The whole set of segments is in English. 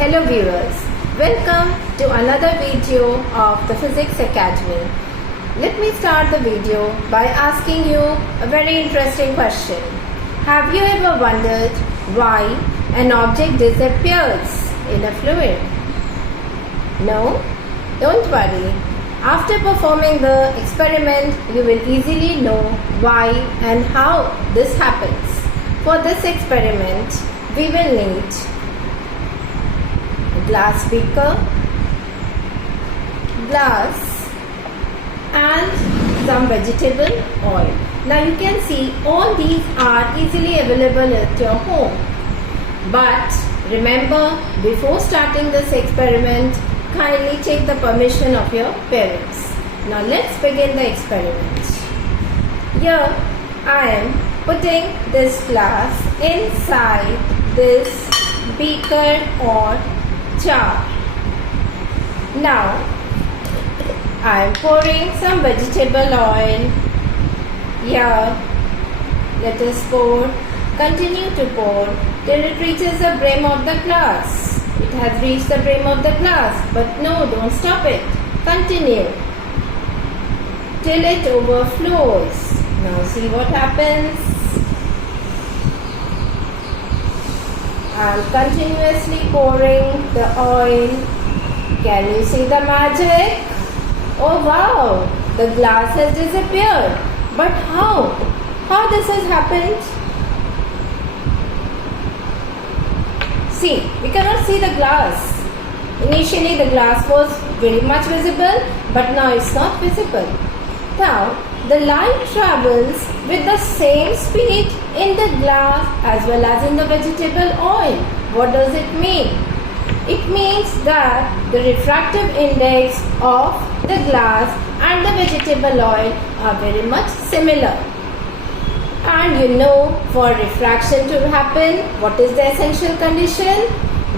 Hello viewers, welcome to another video of the Physics Academy. Let me start the video by asking you a very interesting question. Have you ever wondered why an object disappears in a fluid? No? Don't worry. After performing the experiment, you will easily know why and how this happens. For this experiment, we will need glass beaker, glass and some vegetable oil. Now you can see all these are easily available at your home. But remember, before starting this experiment, kindly take the permission of your parents. Now let's begin the experiment. Here I am putting this glass inside this beaker or jar. Now I am pouring some vegetable oil. Here let us pour, continue to pour till it reaches the brim of the glass. It has reached the brim of the glass, but no, don't stop it. Continue till it overflows. Now see what happens. I am continuously pouring the oil. Can you see the magic? Oh wow, the glass has disappeared. But how? How this has happened? See, we cannot see the glass. Initially the glass was very much visible, but now it's not visible. Now the light travels with the same speed in the glass as well as in the vegetable oil. What does it mean? It means that the refractive index of the glass and the vegetable oil are very much similar. And you know, for refraction to happen, what is the essential condition?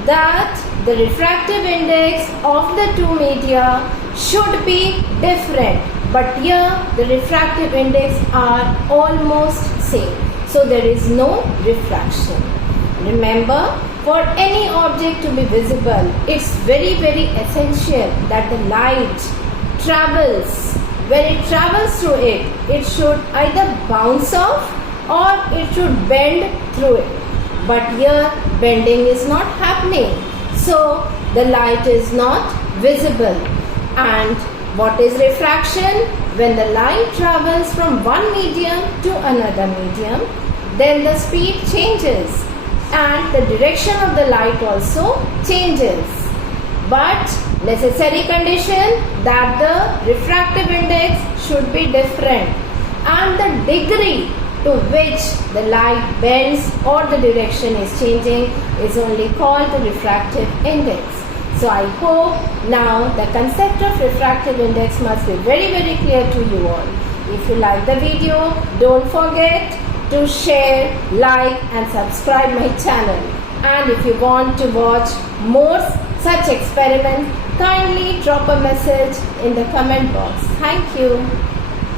That the refractive index of the two media should be different. But here the refractive index are almost same. So there is no refraction. Remember, for any object to be visible, it's very essential that the light travels. When it travels through it, it should either bounce off or it should bend through it. But here bending is not happening. So the light is not visible. And what is refraction? When the light travels from one medium to another medium, then the speed changes and the direction of the light also changes. But necessary condition that the refractive index should be different and the degree to which the light bends or the direction is changing is only called the refractive index. So I hope now the concept of refractive index must be very clear to you all. If you like the video, don't forget to share, like and subscribe my channel. And if you want to watch more such experiments, kindly drop a message in the comment box. Thank you.